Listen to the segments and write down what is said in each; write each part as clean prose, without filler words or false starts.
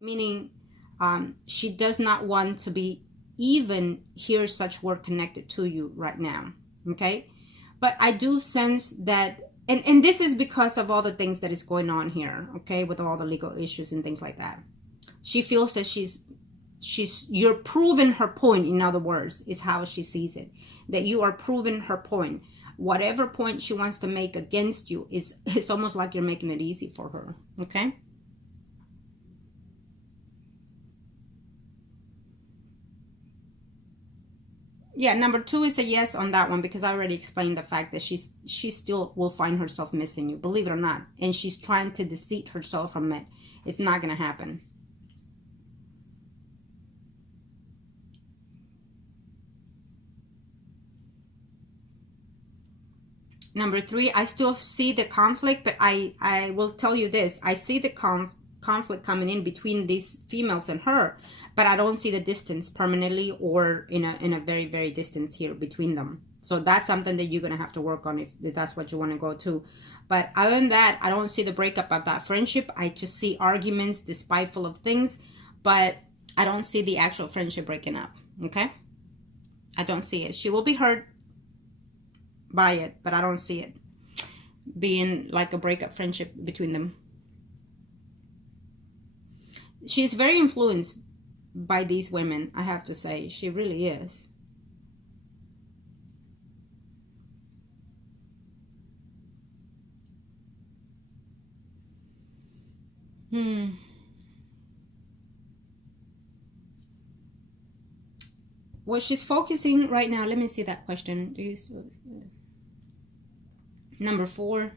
meaning she does not want to be even hear such word connected to you right now. Okay, but I do sense that, and this is because of all the things that is going on here, okay, with all the legal issues and things like that. She feels that you're proving her point. In other words, is how she sees it, that you are proving her point. Whatever point she wants to make against you is, it's almost like you're making it easy for her. Okay. Yeah, number 2 is a yes on that one, because I already explained the fact that she still will find herself missing you, believe it or not, and she's trying to deceive herself from it. It's not going to happen. Number 3, I still see the conflict, but I will tell you this. I see the conflict coming in between these females and her, but I don't see the distance permanently or in a very, very distance here between them. So that's something that you're going to have to work on if that's what you want to go to. But other than that, I don't see the breakup of that friendship. I just see arguments, despiteful of things, but I don't see the actual friendship breaking up. Okay? I don't see it. She will be hurt by it, but I don't see it being like a breakup friendship between them. She's very influenced by these women, I have to say. She really is. Well, she's focusing right now. Let me see that question. Do you number 4?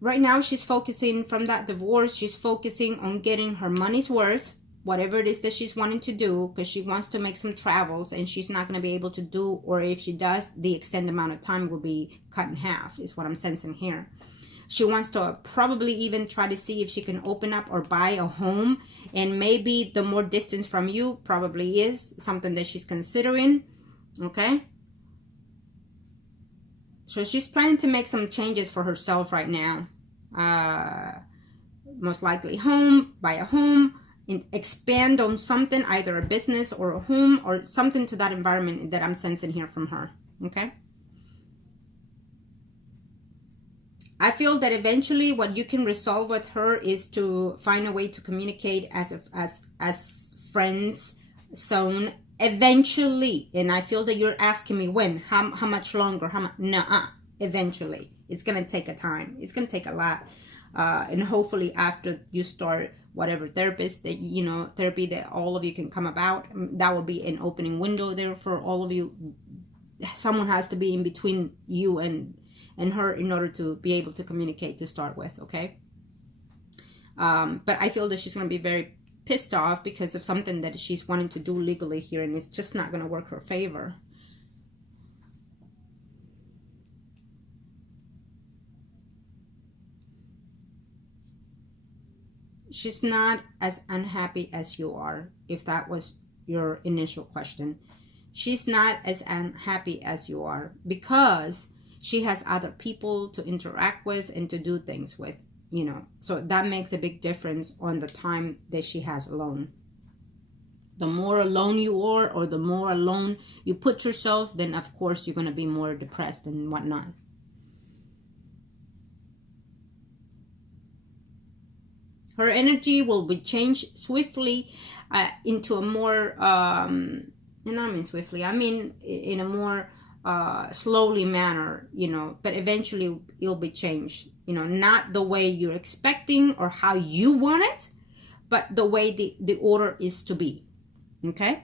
Right now, she's focusing from that divorce. She's focusing on getting her money's worth, whatever it is that she's wanting to do, because she wants to make some travels, and she's not going to be able to do, or if she does, the extended amount of time will be cut in half, is what I'm sensing here. She wants to probably even try to see if she can open up or buy a home, and maybe the more distance from you probably is something that she's considering. Okay, so she's planning to make some changes for herself right now. Most likely buy a home, and expand on something, either a business or a home or something to that environment that I'm sensing here from her. Okay, I feel that eventually what you can resolve with her is to find a way to communicate as friends zone eventually. And I feel that you're asking me when, how much longer, eventually. It's going to take a time. It's going to take a lot. And hopefully after you start whatever therapist that, therapy that all of you can come about, that will be an opening window there for all of you. Someone has to be in between you and her in order to be able to communicate to start with. Okay, but I feel that she's going to be very pissed off because of something that she's wanting to do legally here, and it's just not going to work her favor. She's not as unhappy as you are, if that was your initial question. She's not as unhappy as you are because she has other people to interact with and to do things with, So that makes a big difference on the time that she has alone. The more alone you are, or the more alone you put yourself, then of course you're going to be more depressed and whatnot. Her energy will be changed swiftly into a more, and I don't mean swiftly, I mean in a more slowly manner, but eventually it'll be changed, not the way you're expecting or how you want it, but the way the order is to be. Okay,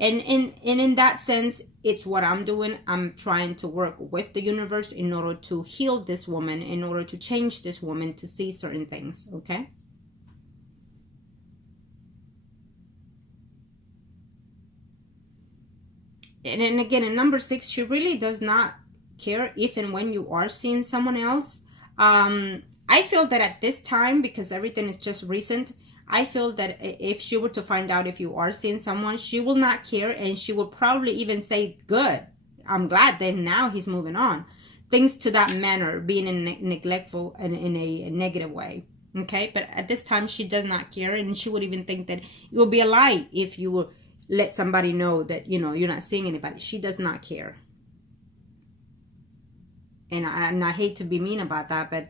and in that sense, it's what I'm doing. I'm trying to work with the universe in order to heal this woman, in order to change this woman to see certain things. Okay. And then again, in number 6, she really does not care if and when you are seeing someone else. I feel that at this time, because everything is just recent, I feel that if she were to find out if you are seeing someone, she will not care, and she will probably even say, good, I'm glad that now he's moving on. things to that manner, being neglectful and in a negative way. Okay, but at this time she does not care, and she would even think that it would be a lie if you would let somebody know that, you know, you're not seeing anybody. She does not care. And I hate to be mean about that, but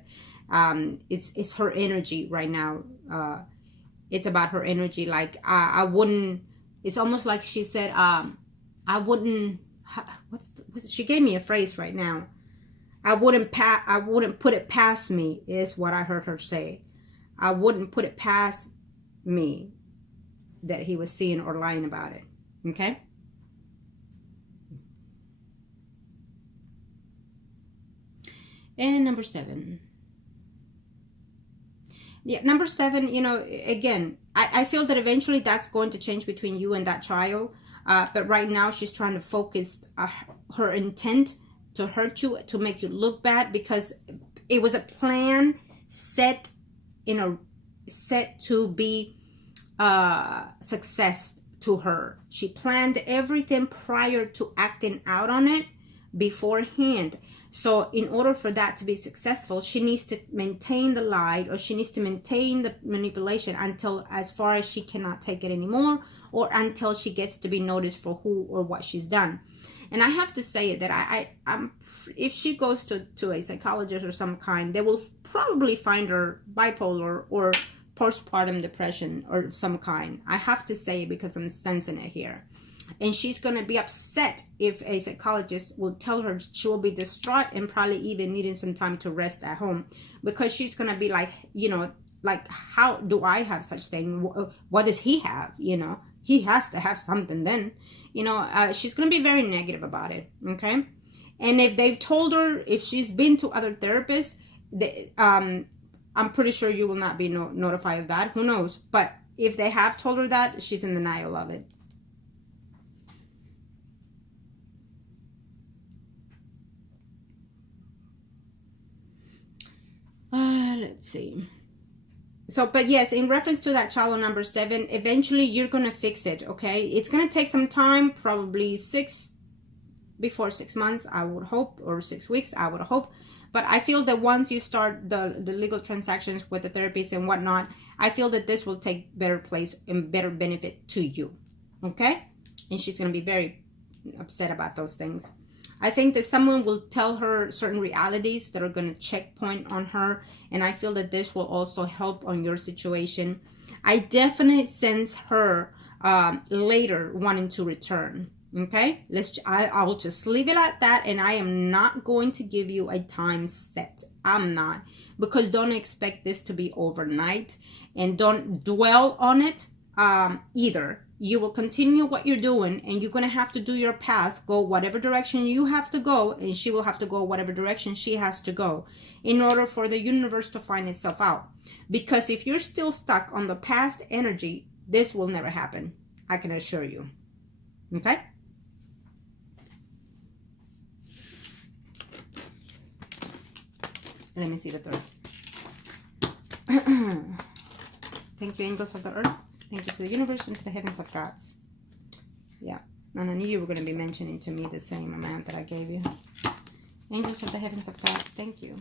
it's her energy right now. It's about her energy. Like I wouldn't. It's almost like she said, I wouldn't. She gave me a phrase right now. I wouldn't put it past me, is what I heard her say. I wouldn't put it past me that he was seeing or lying about it. Okay. And number 7. Yeah, number 7, you know, again, I feel that eventually that's going to change between you and that child. But right now she's trying to focus her intent to hurt you, to make you look bad, because it was a plan set to be success to her. She planned everything prior to acting out on it beforehand. So in order for that to be successful, she needs to maintain the lie, or she needs to maintain the manipulation until as far as she cannot take it anymore, or until she gets to be noticed for who or what she's done. And I have to say that I'm if she goes to a psychologist or some kind, they will probably find her bipolar or postpartum depression or some kind. I have to say it because I'm sensing it here. And she's going to be upset if a psychologist will tell her she will be distraught and probably even needing some time to rest at home, because she's going to be like, you know, like, how do I have such thing? What does he have? You know, he has to have something then. You know, she's going to be very negative about it. Okay. And if they've told her, if she's been to other therapists, I'm pretty sure you will not be notified of that. Who knows? But if they have told her that, she's in denial of it. Let's see. So, but yes, in reference to that child number 7, eventually you're going to fix it, okay? It's going to take some time, probably before 6 months, I would hope, or 6 weeks, I would hope. But I feel that once you start the legal transactions with the therapists and whatnot, I feel that this will take better place and better benefit to you, okay? And she's going to be very upset about those things. I think that someone will tell her certain realities that are going to checkpoint on her. And I feel that this will also help on your situation. I definitely sense her later wanting to return. Okay, I'll just leave it at that, and I am not going to give you a time set. I'm not, because don't expect this to be overnight, and don't dwell on it either. You will continue what you're doing, and you're going to have to do your path, go whatever direction you have to go, and she will have to go whatever direction she has to go in order for the universe to find itself out. Because if you're still stuck on the past energy, this will never happen. I can assure you. Okay? Let me see the third. Thank you, angels of the earth. Thank you to the universe and to the heavens of gods. Yeah. And I knew you were going to be mentioning to me the same amount that I gave you. Angels of the heavens of God, thank you.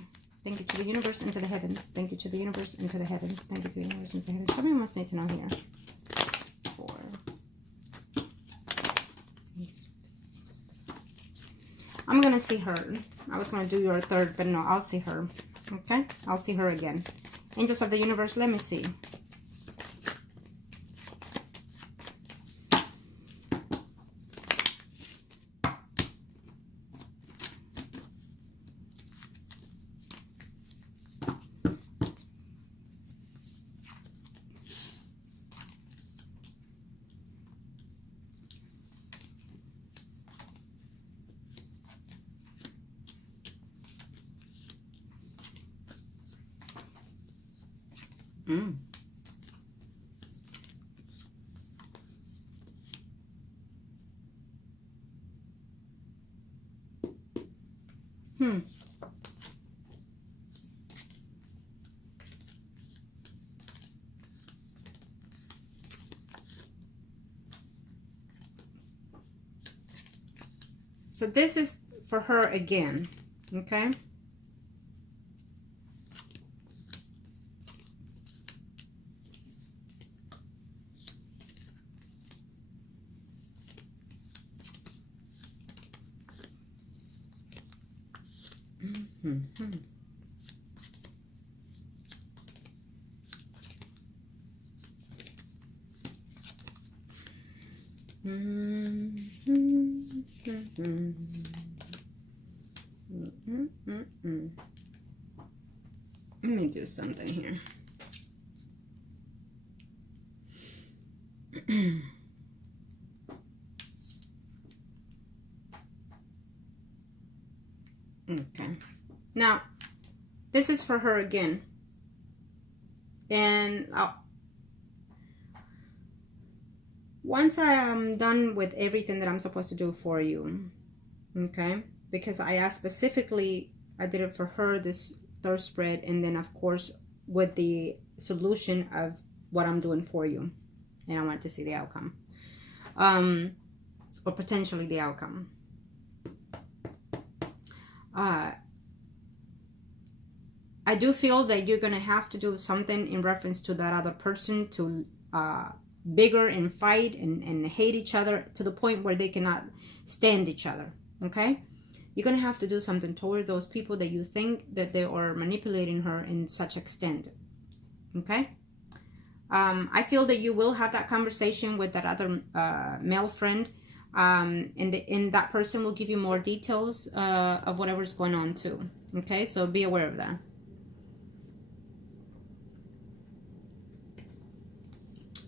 Thank you to the universe and to the heavens. Thank you to the universe and to the heavens. Thank you to the universe and to the heavens. What do we must need to know here? 4. I'm going to see her. I was going to do your third, but no, I'll see her. Okay? I'll see her again. Angels of the universe, let me see. So this is for her again. Okay? Mm-hmm. Let me do something here. Okay. Now, this is for her again. And once I am done with everything that I'm supposed to do for you, okay, because I asked specifically, I did it for her, this third spread, and then of course with the solution of what I'm doing for you, and I want to see the outcome, or potentially the outcome. I do feel that you're gonna have to do something in reference to that other person to bigger and fight and hate each other to the point where they cannot stand each other. Okay, you're gonna have to do something toward those people that you think that they are manipulating her in such extent. Okay, I feel that you will have that conversation with that other male friend, and that person will give you more details of whatever's going on too. Okay, so be aware of that.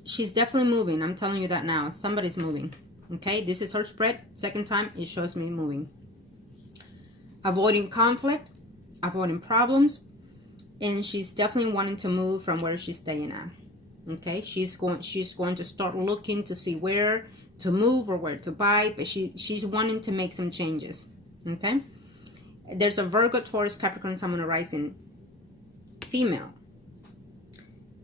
She's definitely moving. I'm telling you that now. Somebody's moving. Okay, this is her spread. Second time, it shows me moving. Avoiding conflict, avoiding problems, and she's definitely wanting to move from where she's staying at. Okay, she's going to start looking to see where to move or where to buy, but she's wanting to make some changes. Okay, there's a Virgo, Taurus, Capricorn, Sun, Moon, Rising female.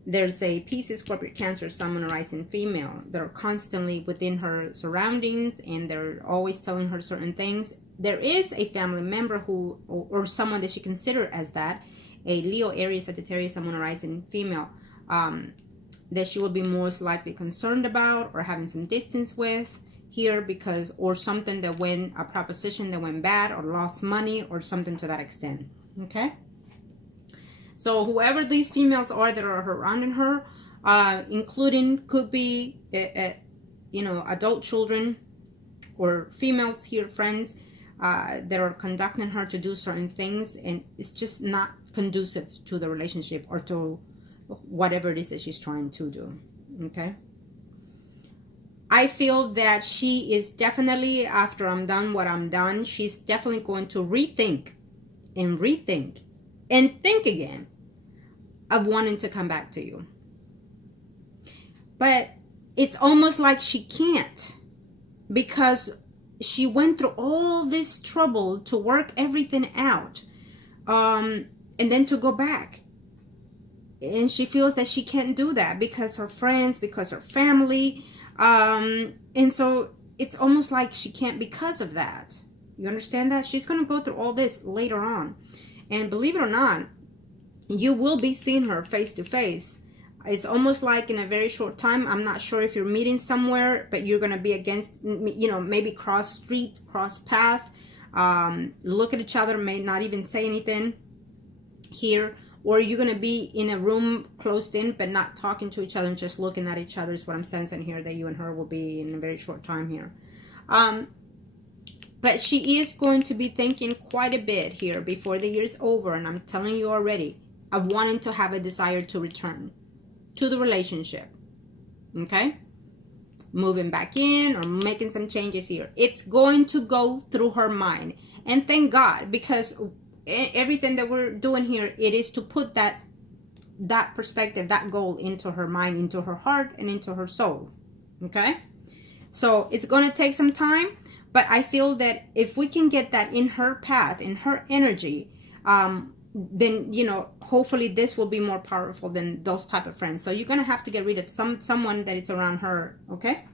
There's a Pisces, Scorpio, Cancer, Sun, Moon, Rising female that are constantly within her surroundings, and they're always telling her certain things. There is a family member who, or someone that she considers as that, a Leo, Aries, Sagittarius, Sun, Moon, Rising female, that she will be most likely concerned about or having some distance with here, because, or something that went, a proposition that went bad or lost money or something to that extent. Okay, so whoever these females are that are surrounding her, including, could be adult children or females here, friends, that are conducting her to do certain things, and it's just not conducive to the relationship or to whatever it is that she's trying to do. Okay, I feel that she is definitely, after I'm done what I'm done, she's definitely going to rethink and think again of wanting to come back to you. But it's almost like she can't, because she went through all this trouble to work everything out, and then to go back. And she feels that she can't do that because her friends, because her family, and so it's almost like she can't because of that. You understand that? She's going to go through all this later on. And believe it or not, you will be seeing her face to face. It's almost like in a very short time. I'm not sure if you're meeting somewhere, but you're going to be against, maybe cross street, cross path, look at each other, may not even say anything here. Or you're going to be in a room closed in, but not talking to each other and just looking at each other is what I'm sensing here, that you and her will be in a very short time here. But she is going to be thinking quite a bit here before the year's over. And I'm telling you already, of wanting to have a desire to return to the relationship. Okay? Moving back in or making some changes here. It's going to go through her mind. And thank God, because everything that we're doing here, it is to put that perspective, that goal into her mind, into her heart, and into her soul. Okay, so it's going to take some time, but I feel that if we can get that in her path, in her energy, then hopefully this will be more powerful than those type of friends. So you're going to have to get rid of someone that is around her. Okay,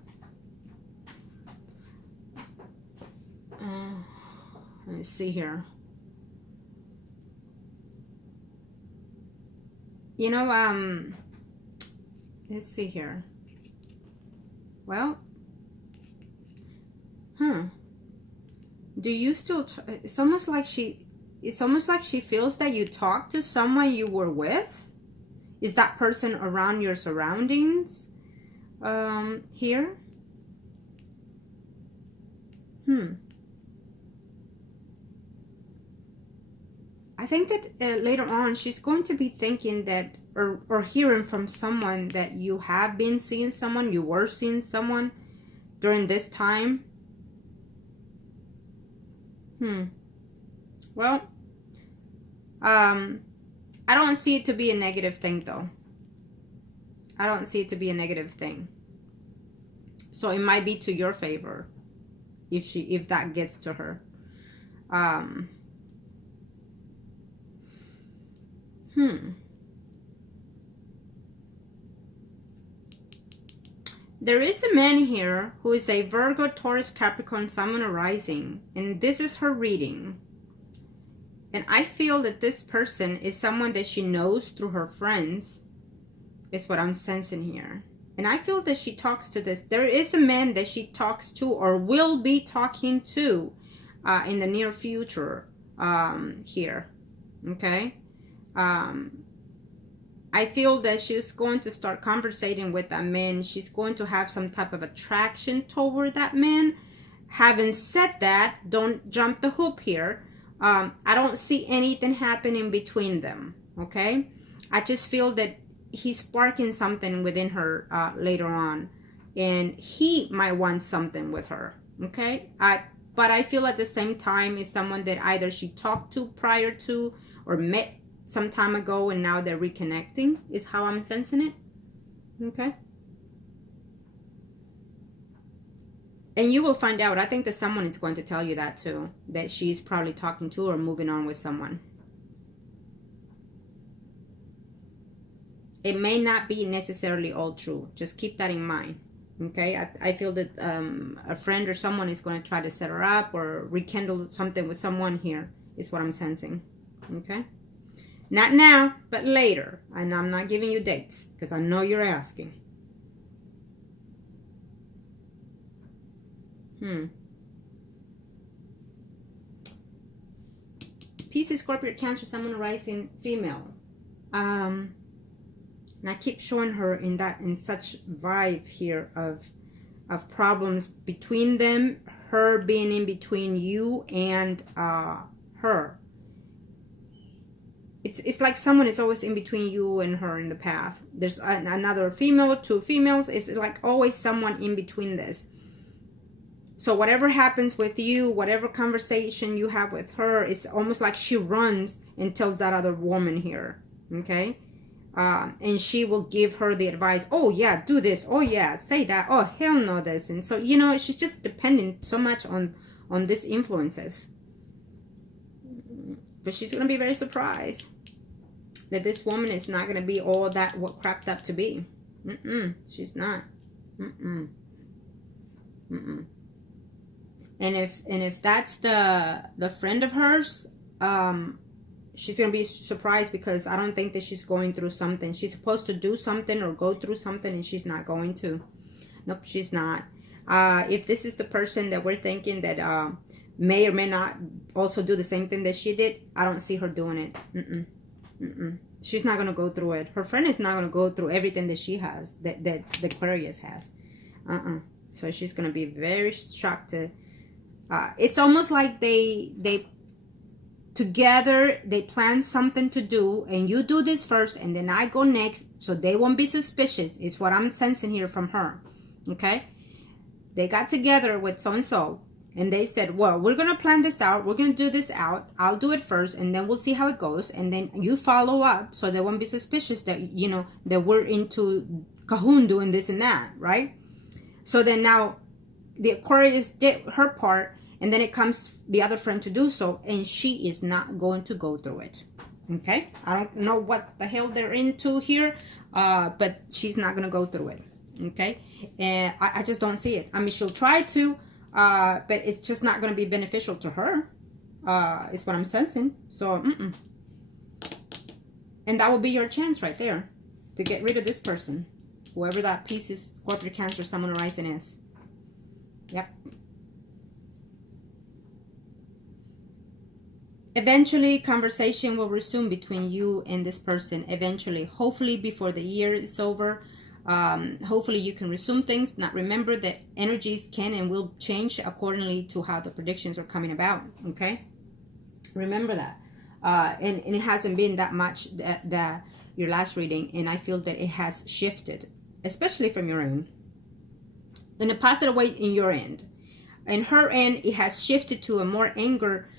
let me see here. you know, let's see here. Well, do you still it's almost like she feels that you talked to someone you were with. Is that person around your surroundings here? I think that later on she's going to be thinking that, or hearing from someone that you have been seeing someone, you were seeing someone during this time. Well, I don't see it to be a negative thing though. I don't see it to be a negative thing. So it might be to your favor if that gets to her. There is a man here who is a Virgo, Taurus, Capricorn, Sun, Moon, Rising, and this is her reading. And I feel that this person is someone that she knows through her friends, is what I'm sensing here. And I feel that she talks to this. There is a man that she talks to or will be talking to in the near future here. Okay? I feel that she's going to start conversating with that man. She's going to have some type of attraction toward that man. Having said that, don't jump the hoop here. I don't see anything happening between them. Okay? I just feel that he's sparking something within her later on. And he might want something with her. Okay? But I feel at the same time is someone that either she talked to prior to or met some time ago and now they're reconnecting, is how I'm sensing it. Okay? And you will find out. I think that someone is going to tell you that too, that she's probably talking to or moving on with someone. It may not be necessarily all true. Just keep that in mind. Okay? I feel that a friend or someone is going to try to set her up or rekindle something with someone here, is what I'm sensing. Okay? Not now, but later. And I'm not giving you dates because I know you're asking. Pisces, Scorpio, Cancer, Sun, Moon, Rising, female. And I keep showing her in such vibe here of problems between them, her being in between you and her. It's like someone is always in between you and her in the path. There's another female, two females. It's like always someone in between this. So whatever happens with you, whatever conversation you have with her, it's almost like she runs and tells that other woman here. Okay? And she will give her the advice. Oh, yeah, do this. Oh, yeah, say that. Oh, hell no, this. And so, you know, she's just depending so much on these influences. But she's going to be very surprised that this woman is not going to be all that what cracked up to be. She's not. And if that's the friend of hers, she's going to be surprised because I don't think that she's going through something. She's supposed to do something or go through something and she's not going to. Nope, she's not. If this is the person that we're thinking that may or may not also do the same thing that she did, I don't see her doing it. She's not going to go through it. Her friend is not going to go through everything that she has, that the Aquarius has. So she's going to be very shocked to... it's almost like they together, they plan something to do, and you do this first, and then I go next, so they won't be suspicious, is what I'm sensing here from her. Okay? They got together with so-and-so, and they said, well, we're going to plan this out. We're going to do this out. I'll do it first, and then we'll see how it goes. And then you follow up, so they won't be suspicious that, you know, that we're into cahoon doing this and that, right? So then now the Aquarius did her part, and then it comes the other friend to do so, and she is not going to go through it. Okay? I don't know what the hell they're into here, but she's not going to go through it. Okay? And I just don't see it. I mean, she'll try to, but it's just not going to be beneficial to her, is what I'm sensing. So, And that will be your chance right there to get rid of this person. Whoever that piece is, Scorpio, Cancer, Sun, Moon, Rising is. Yep. Eventually, conversation will resume between you and this person. Eventually, hopefully before the year is over. Hopefully you can resume things. Now remember that energies can and will change accordingly to how the predictions are coming about. Okay, remember that. And it hasn't been that much that your last reading, and I feel that it has shifted, especially from your end, in a positive way. In your end, in her end, it has shifted to a more anger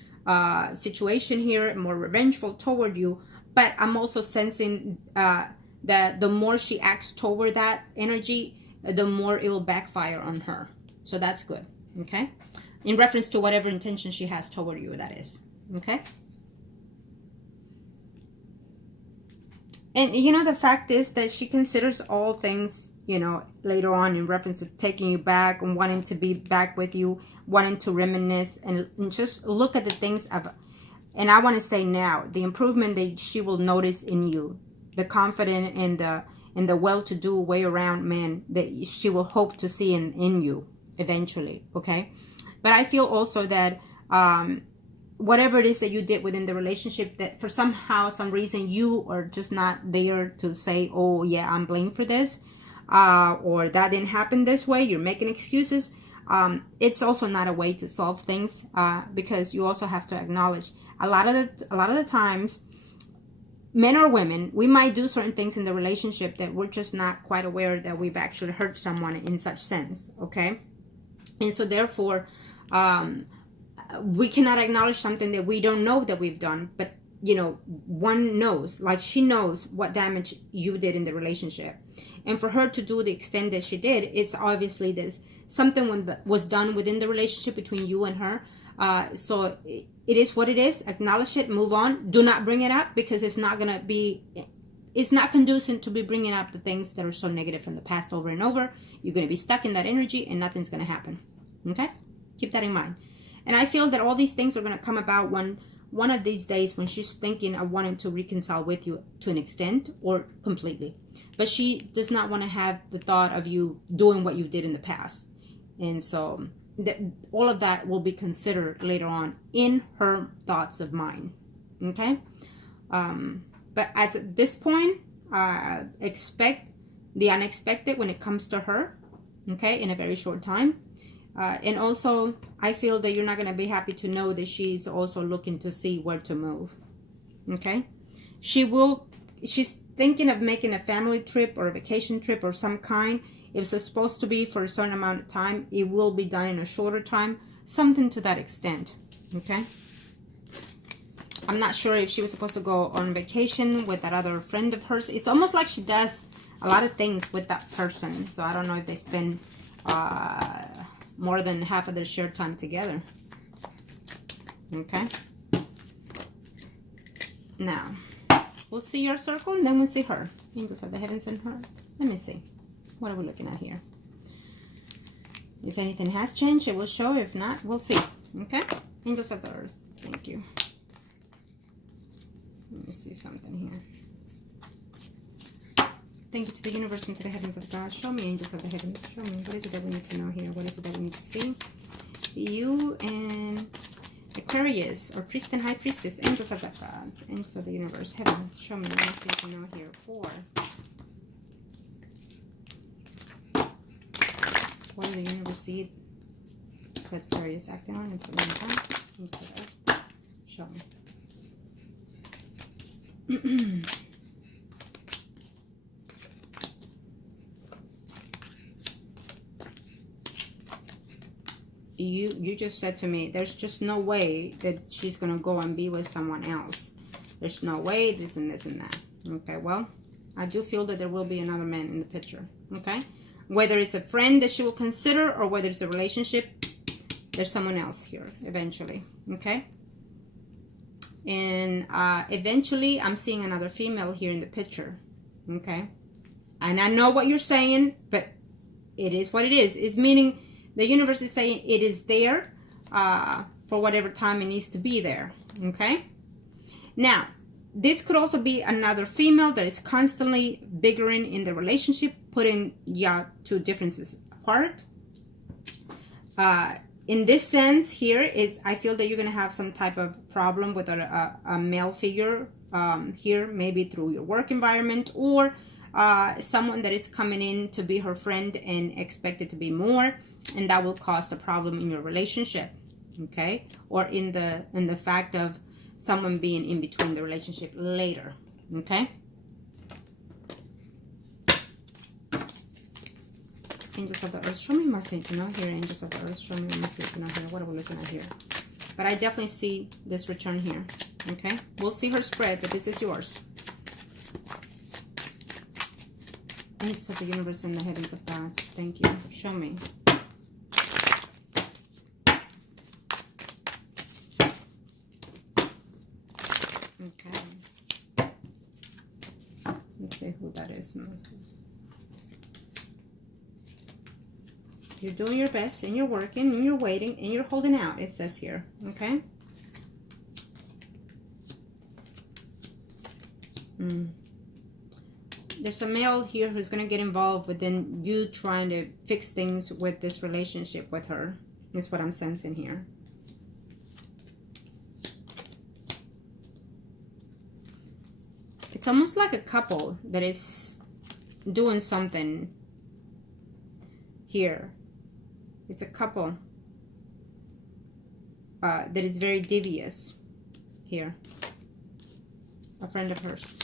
situation here, more revengeful toward you. But I'm also sensing that the more she acts toward that energy, the more it will backfire on her. So that's good. Okay, in reference to whatever intention she has toward you, that is. Okay. And you know, the fact is that she considers all things, you know, later on in reference to taking you back and wanting to be back with you, wanting to reminisce and just look at the things of, and I want to say now, the improvement that she will notice in you, the confident and the well-to-do way around man that she will hope to see in you eventually. Okay. But I feel also that whatever it is that you did within the relationship, that for somehow, some reason, you are just not there to say, oh yeah, I'm blamed for this, or that didn't happen this way. You're making excuses. It's also not a way to solve things, because you also have to acknowledge a lot of the times, men or women, we might do certain things in the relationship that we're just not quite aware that we've actually hurt someone in such sense. Okay. And so therefore, we cannot acknowledge something that we don't know that we've done, but you know, one knows, like she knows what damage you did in the relationship. And for her to do the extent that she did, it's obviously there's something was done within the relationship between you and her. So it is what it is. Acknowledge it, move on. Do not bring it up, because it's not conducive to be bringing up the things that are so negative from the past over and over. You're going to be stuck in that energy and nothing's going to happen. Okay? Keep that in mind. And I feel that all these things are going to come about one of these days when she's thinking of wanting to reconcile with you to an extent or completely. But she does not want to have the thought of you doing what you did in the past. And so all of that will be considered later on in her thoughts of mind. Okay? But at this point, expect the unexpected when it comes to her. Okay? In a very short time. And also, I feel that you're not going to be happy to know that she's also looking to see where to move. Okay? She's thinking of making a family trip or a vacation trip or some kind. If it's supposed to be for a certain amount of time, it will be done in a shorter time. Something to that extent. Okay? I'm not sure if she was supposed to go on vacation with that other friend of hers. It's almost like she does a lot of things with that person. So I don't know if they spend more than half of their shared time together. Okay? Now, we'll see your circle and then we'll see her. Angels of the heavens and her. Let me see. What are we looking at here? If anything has changed, it will show. If not, we'll see. Okay? Angels of the earth. Thank you. Let me see something here. Thank you to the universe and to the heavens of God. Show me, angels of the heavens. Show me. What is it that we need to know here? What is it that we need to see? You and Aquarius, or priest and high priestess, angels of the gods, angels of the universe, heaven. Show me what else you need to know here. What did the universe see Sagittarius acting on and put it in time? Angels of the earth. Show me. You just said to me, there's just no way that she's going to go and be with someone else. There's no way, this and this and that. Okay, well, I do feel that there will be another man in the picture. Okay? Whether it's a friend that she will consider or whether it's a relationship, there's someone else here eventually. Okay? And eventually, I'm seeing another female here in the picture. Okay? And I know what you're saying, but it is what it is. It's meaning the universe is saying it is there for whatever time it needs to be there. Okay? Now, this could also be another female that is constantly bickering in the relationship, putting y'all two differences apart. In this sense here is, I feel that you're going to have some type of problem with a male figure here, maybe through your work environment, or someone that is coming in to be her friend and expected to be more, and that will cause a problem in your relationship, okay? Or in the fact of someone being in between the relationship later, okay? Angels of the Earth, show me my message, you know, here. Angels of the Earth, show me my message, you know, here. What are we looking at here? But I definitely see this return here, okay? We'll see her spread, but this is yours. Angels of the universe and the heavens of gods, thank you. Show me. Okay. Let's see who that is mostly. You're doing your best, and you're working, and you're waiting, and you're holding out, it says here, okay? There's a male here who's going to get involved within you trying to fix things with this relationship with her, is what I'm sensing here. It's almost like a couple that is doing something here. It's a couple that is very devious here. A friend of hers.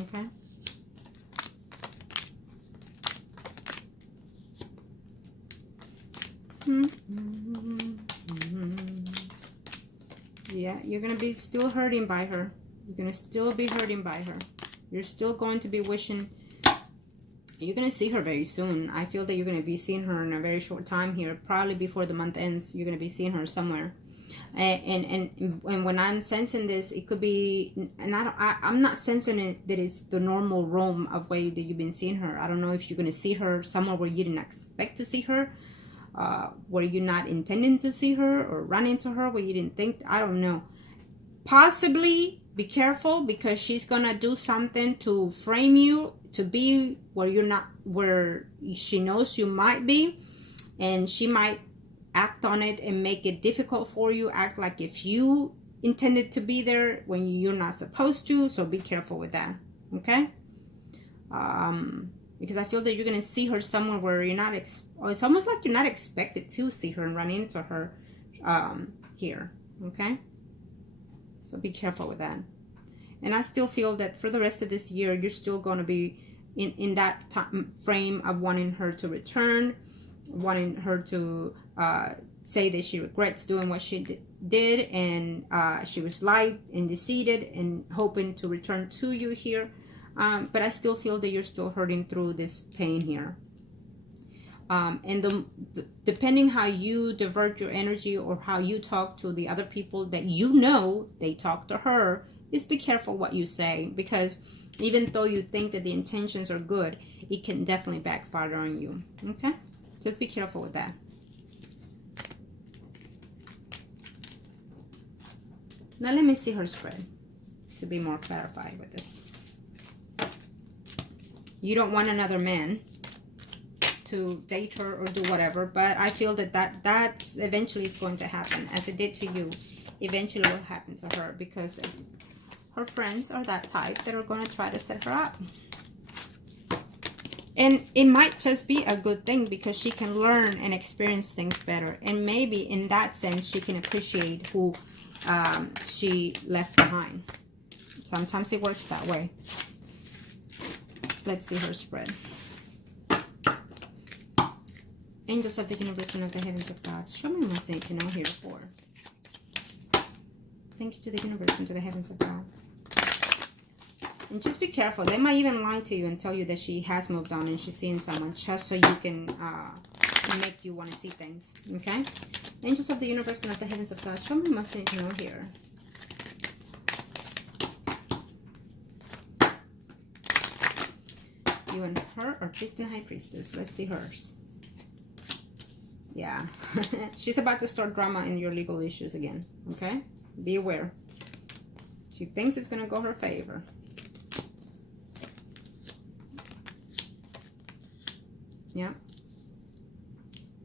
Okay. Yeah, you're going to be still hurting by her. You're going to still be hurting by her. You're still going to be wishing. You're going to see her very soon. I feel that you're going to be seeing her in a very short time here. Probably before the month ends, you're going to be seeing her somewhere. And when I'm sensing this, it could be, and I'm not sensing it that it's the normal realm of way that you've been seeing her. I don't know if you're going to see her somewhere where you didn't expect to see her, where you're not intending to see her, or run into her where you didn't think. I don't know. Possibly be careful, because she's going to do something to frame you to be where you're not, where she knows you might be, and she might act on it and make it difficult for you, act like if you intended to be there when you're not supposed to. So be careful with that, okay? Because I feel that you're going to see her somewhere where you're not, or it's almost like you're not expected to see her and run into her here, okay? So be careful with that. And I still feel that for the rest of this year, you're still going to be in that time frame of wanting her to return, wanting her to say that she regrets doing what she did, and she was lied and deceived, and hoping to return to you here. But I still feel that you're still hurting through this pain here. And depending how you divert your energy, or how you talk to the other people that you know they talk to her, is be careful what you say, because even though you think that the intentions are good, it can definitely backfire on you, okay? Just be careful with that. Now let me see her spread to be more clarified with this. You don't want another man to date her or do whatever, but I feel that that's eventually is going to happen, as it did to you. Eventually will happen to her, because her friends are that type that are going to try to set her up. And it might just be a good thing, because she can learn and experience things better. And maybe in that sense, she can appreciate who she left behind. Sometimes it works that way. Let's see her spread. Angels of the universe and of the heavens of God, show me what I need to know here for. Thank you to the universe and to the heavens of God. And just be careful. They might even lie to you and tell you that she has moved on and she's seeing someone, just so you can make you want to see things. Okay? Angels of the universe and of the heavens of God, show me what I need to know here. You and her are priest and high priestess. Let's see hers. Yeah. She's about to start drama in your legal issues again. Okay? Be aware. She thinks it's going to go her favor. Yeah.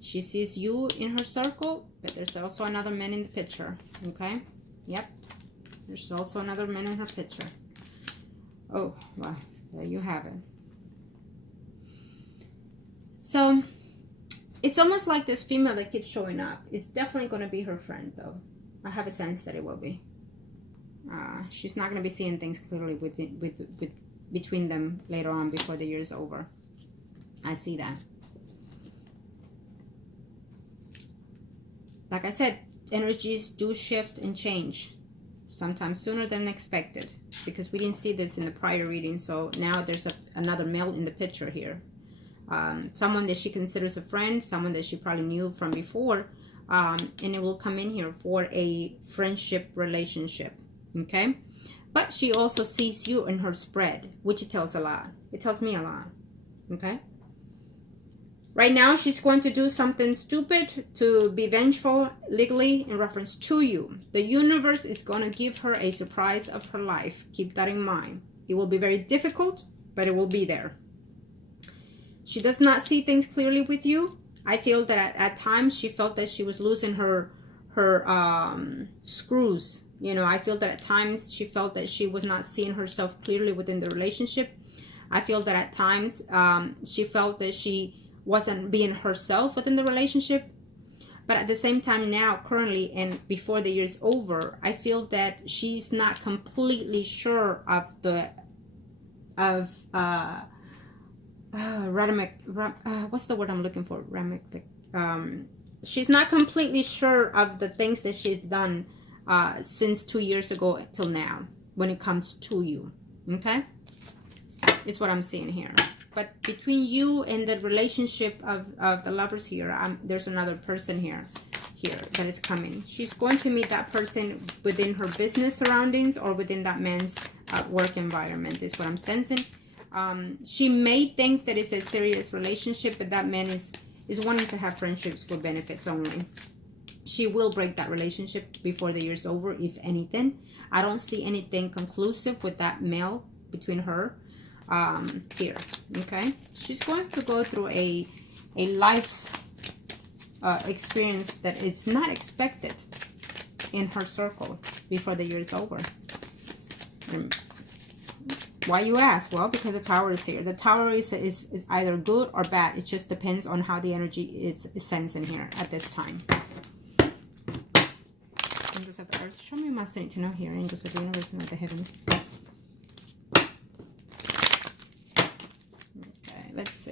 She sees you in her circle, but there's also another man in the picture. Okay? Yep. There's also another man in her picture. Oh, well, there you have it. So, it's almost like this female that keeps showing up. It's definitely going to be her friend, though. I have a sense that it will be. She's not going to be seeing things clearly between them later on before the year is over. I see that. Like I said, energies do shift and change. Sometimes sooner than expected. Because we didn't see this in the prior reading. So now there's another male in the picture here. Someone that she considers a friend. Someone that she probably knew from before. And it will come in here for a friendship relationship. Okay? But she also sees you in her spread. Which it tells a lot. It tells me a lot. Okay? Right now, she's going to do something stupid to be vengeful legally in reference to you. The universe is going to give her a surprise of her life. Keep that in mind. It will be very difficult, but it will be there. She does not see things clearly with you. I feel that at times she felt that she was losing her screws. You know, I feel that at times she felt that she was not seeing herself clearly within the relationship. I feel that at times she felt that she wasn't being herself within the relationship. But at the same time now, currently, and before the year's over, I feel that she's not completely sure of what's the word I'm looking for? She's not completely sure of the things that she's done since 2 years ago till now when it comes to you. Okay? Is what I'm seeing here. But between you and the relationship of the lovers here, there's another person here that is coming. She's going to meet that person within her business surroundings or within that man's work environment is what I'm sensing. She may think that it's a serious relationship, but that man is wanting to have friendships for benefits only. She will break that relationship before the year's over, if anything. I don't see anything conclusive with that male between her here. Okay, she's going to go through a life experience that it's not expected in her circle before the year is over. Why, you ask? Well, because the Tower is here. The Tower is either good or bad. It just depends on how the energy is sensing here at this time. Angels of the Earth, show me Master need to know here. Angels of the Universe and of the Heavens. Okay, let's see.